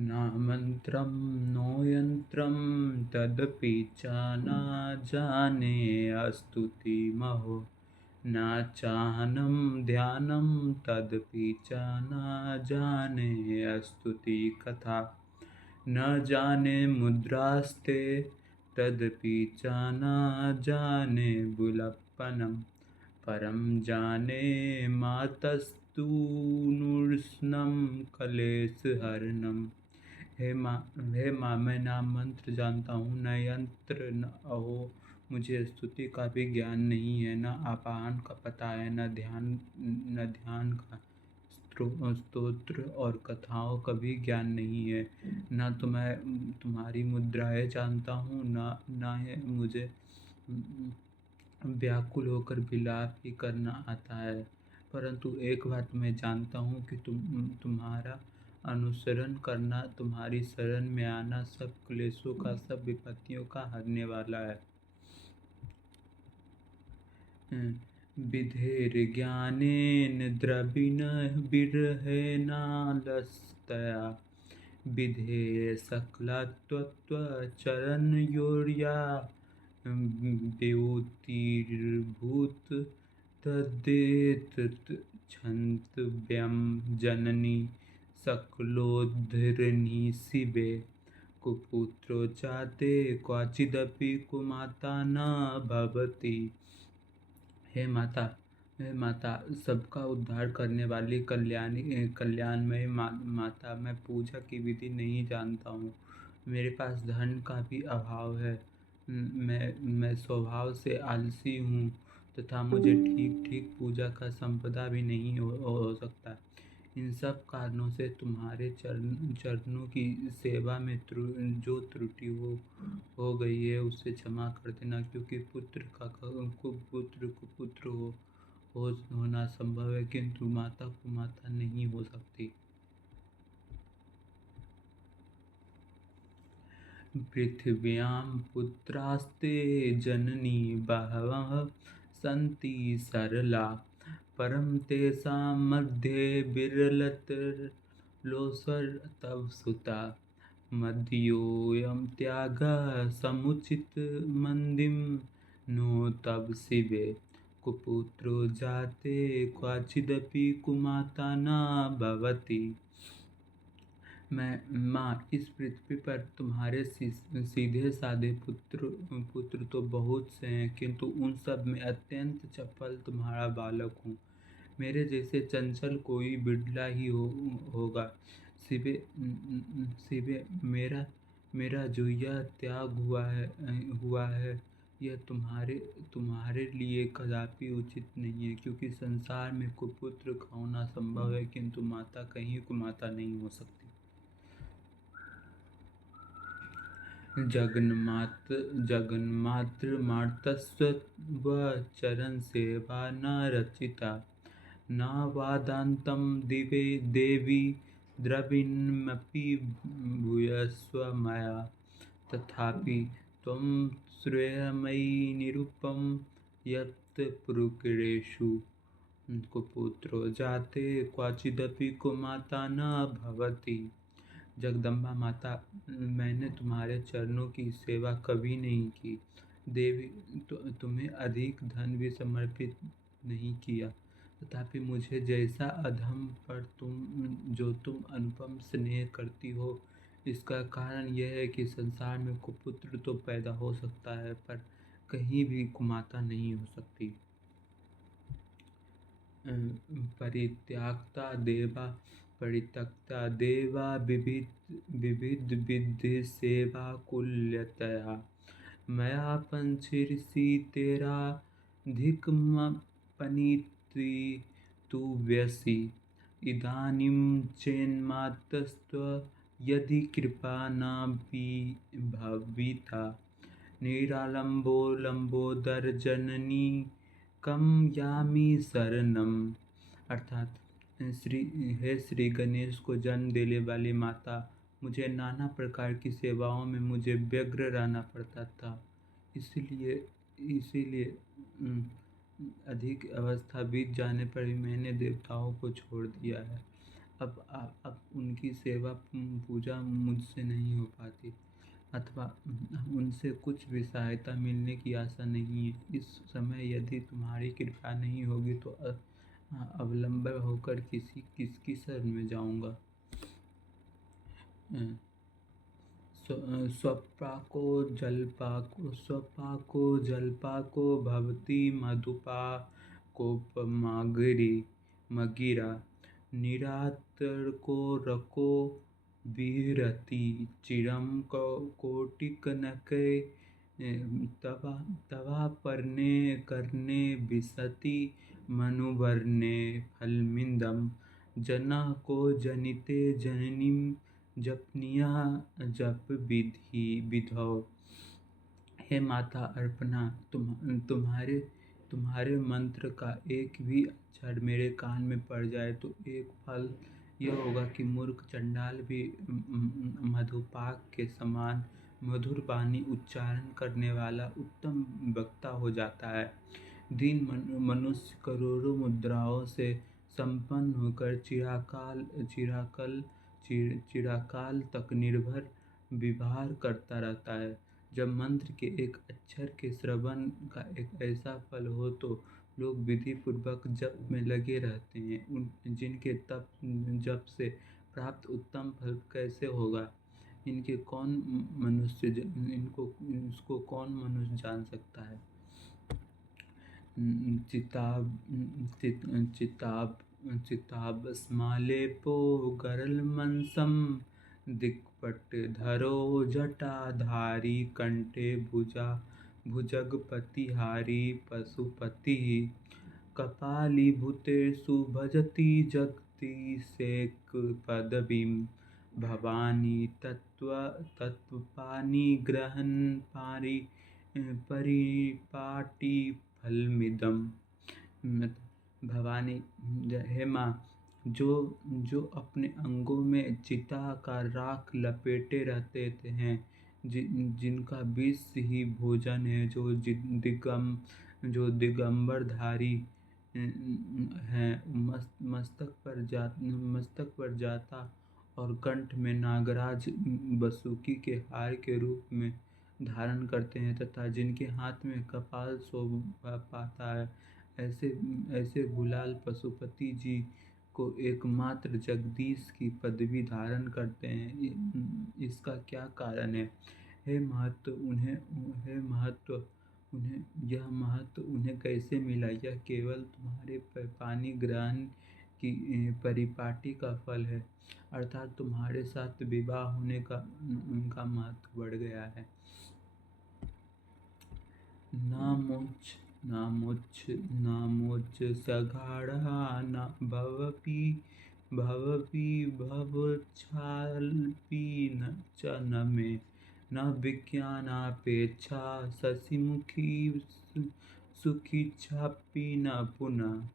न मन्त्रं नो यन्त्रं तदपि च न जाने स्तुतिमहो न चाहनं ध्यानं तदपि च न जाने स्तुतिकथा न जाने मुद्रास्ते तदपि च न जाने बुलप्पनं परं जाने मातस्तु नूर्स्नं कलेशहरणम्। हे माँ, मैं ना मंत्र जानता हूँ, न यंत्र, न अहो, मुझे स्तुति का भी ज्ञान नहीं है, न आवाहन का पता है, न ध्यान का स्तोत्र और कथाओं का भी ज्ञान नहीं है। न तो मैं तुम्हारी मुद्राएं जानता हूँ, न है मुझे व्याकुल होकर विलाप ही करना आता है। परंतु एक बात मैं जानता हूँ कि तुम्हारा अनुसरण करना, तुम्हारी शरण में आना सब क्लेशों का, सब विपत्तियों का हरने वाला है। विधेर्ज्ञानेन द्रविणः विरहेणालसतया विधेः सकलतत्त्वचरणयोर्या विभूतिर्भूत तद्वेत्तत् क्षन्तव्यं जननी सकलोद्धरणी शिवे कुपुत्रो जाते क्वचिदपि कुमाता न भवति। हे माता, हे माता, सबका उद्धार करने वाली कल्याणमय माता, मैं पूजा की विधि नहीं जानता हूँ। मेरे पास धन का भी अभाव है। मैं स्वभाव से आलसी हूँ तथा मुझे ठीक ठीक पूजा का संपदा भी नहीं हो सकता। इन सब कारणों से तुम्हारे चरणों की सेवा में जो त्रुटि हो गई है उसे क्षमा कर देना, क्योंकि पुत्र का कुपुत्र होना संभव है, किंतु माता को माता नहीं हो सकती। पृथिव्यां पुत्रास्ते जननी बहवः सन्ति सरला परं तेषां मध्ये विरलतरोऽसौ तव सुता मदीयोऽयं त्यागः समुचितमन्दिं नो तव शिवे कुपुत्रो जाते क्वचिदपि कुमाता न भवति। मैं माँ, इस पृथ्वी पर तुम्हारे सीधे साधे पुत्र तो बहुत से हैं, किंतु उन सब में अत्यंत चपल तुम्हारा बालक हूँ। मेरे जैसे चंचल कोई बिड़ला ही होगा। शिवे, मेरा जो यह त्याग हुआ है यह तुम्हारे लिए कदापि उचित नहीं है, क्योंकि संसार में कुपुत्र का होना संभव है, किंतु माता कहीं कुमाता नहीं हो सकती। जगन्मातृमार्तस्त्वचरणसेवा न रचिता न वादान्तं दिवे देवी द्रविणमपि भूयस्व मया तथापि त्वं श्रेयमयि निरुपं यत्पुरुषेषु कुपुत्रो जाते क्वचिदपि कुमाता न भवति। जगदम्बा माता, मैंने तुम्हारे चरणों की सेवा कभी नहीं की। देवी, तुम्हें अधिक धन भी समर्पित नहीं किया, तथापि मुझे जैसा अधम पर तुम अनुपम स्नेह करती हो, इसका कारण यह है कि संसार में कुपुत्र तो पैदा हो सकता है, पर कहीं भी कुमाता नहीं हो सकती। परित्यक्ता देवा विविध विधि सेवा कुल्यतया मया पंचीर्षि तेरा धिक्मपनीति तु व्यसि इदानीं चेन्मातस्त्व यदि कृपा न भविता निरालंबो लंबोदर जननी कम यामी शरणम। अर्थात हे श्री गणेश को जन्म देने वाली माता, मुझे नाना प्रकार की सेवाओं में मुझे व्यग्र रहना पड़ता था। इसीलिए अधिक अवस्था बीत जाने पर भी मैंने देवताओं को छोड़ दिया है। अब उनकी सेवा पूजा मुझसे नहीं हो पाती, अथवा उनसे कुछ भी सहायता मिलने की आशा नहीं है। इस समय यदि तुम्हारी कृपा नहीं होगी तो अवलंबन होकर किसकी शरण में जाऊंगा। स्वपाको जलपाको भवति मधुपाकोपमागरी मगिरा निरातर्को रको विहरति चिरं कोटिकनके तवा तवापर्णे कर्णे विशति मनुवर्णे फलमिदं जनः को जनिते जननीं जपनिया जप विधि विधौ। हे माता अर्पणा, तुम्हारे मंत्र का एक भी अक्षर मेरे कान में पड़ जाए तो एक फल यह होगा कि मूर्ख चंडाल भी मधुपाक के समान मधुर वाणी उच्चारण करने वाला उत्तम वक्ता हो जाता है। दीन मनुष्य करोड़ों मुद्राओं से संपन्न होकर चिरकाल तक निर्भर विहार करता रहता है। जब मंत्र के एक अक्षर के श्रवण का एक ऐसा फल हो तो लोग विधि पूर्वक जप में लगे रहते हैं। जिनके तप जप से प्राप्त उत्तम फल कैसे होगा, इसको कौन मनुष्य जान सकता है। चिताभस्मालेपो गरलमंसं दिक्पटधरो जटाधारी कंठे भुजगपतिहारी पशुपतिः कपालीभूतेषु भजति जगदीशैकपदवीं भवानी तत्त्वपाणिग्रहण परिपाटिफलमिदम्। भवानी, हे माँ, जो अपने अंगों में चिता का राख लपेटे रहते हैं, जिनका विष ही भोजन है, जो दिगंबरधारी हैं, मस्तक पर जाता और कंठ में नागराज बसुकी के हार के रूप में धारण करते हैं तथा जिनके हाथ में कपाल शोभा पाता है, ऐसे गुलाल पशुपति जी को एकमात्र जगदीश की पदवी धारण करते हैं। इसका क्या कारण है। हे महत्व, यह महत्व उन्हें कैसे मिला। यह केवल तुम्हारे पानी ग्रहण की परिपाटी का फल है, अर्थात तुम्हारे साथ विवाह होने का उनका महत्व बढ़ गया है। नामोच्च सगाढ़ा न भवपि भवच्छाल्पि न च न मे न विज्ञानापेक्षा शशिमुखी सुखीच्छापि न पुनः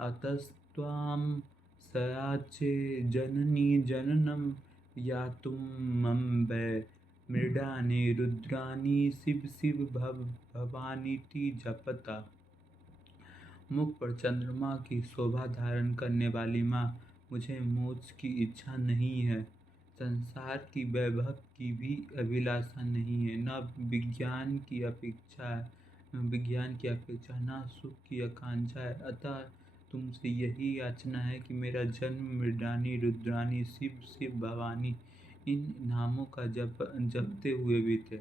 अतस्त्वां सयाचे जननी जननं यातुमम्बे मृडानि रुद्राणि शिव शिव भवानीति जपता। मुख पर चंद्रमा की शोभा धारण करने वाली माँ, मुझे मोक्ष की इच्छा नहीं है, संसार की वैभव की भी अभिलाषा नहीं है, न विज्ञान की अपेक्षा न सुख की आकांक्षा है। अतः तुमसे यही याचना है कि मेरा जन्म मृडानी रुद्रानी शिव शिव भवानी इन नामों का जपते हुए बीते।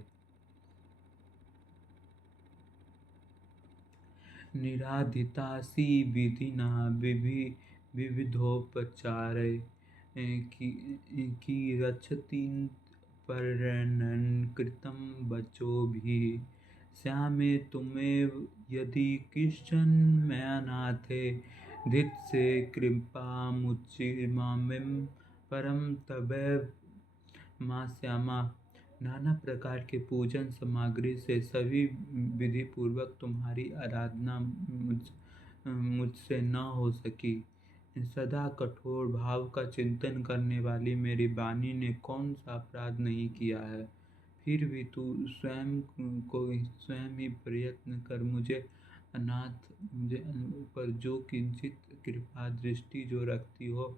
निराधितासी विधिना विविधोपचारे की रक्षति परनन कृतं वचोभिः श्यामे तुमेव यदि किंचन मयानाथे धीत्से कृपामुचिमामें परम तवैव माँ श्यामा। नाना प्रकार के पूजन सामग्री से सभी विधि पूर्वक तुम्हारी आराधना मुझसे न हो सकी। सदा कठोर भाव का चिंतन करने वाली मेरी वाणी ने कौन सा अपराध नहीं किया है। फिर भी तू स्वयं ही प्रयत्न कर मुझे ऊपर जो किंचित कृपा दृष्टि जो रखती हो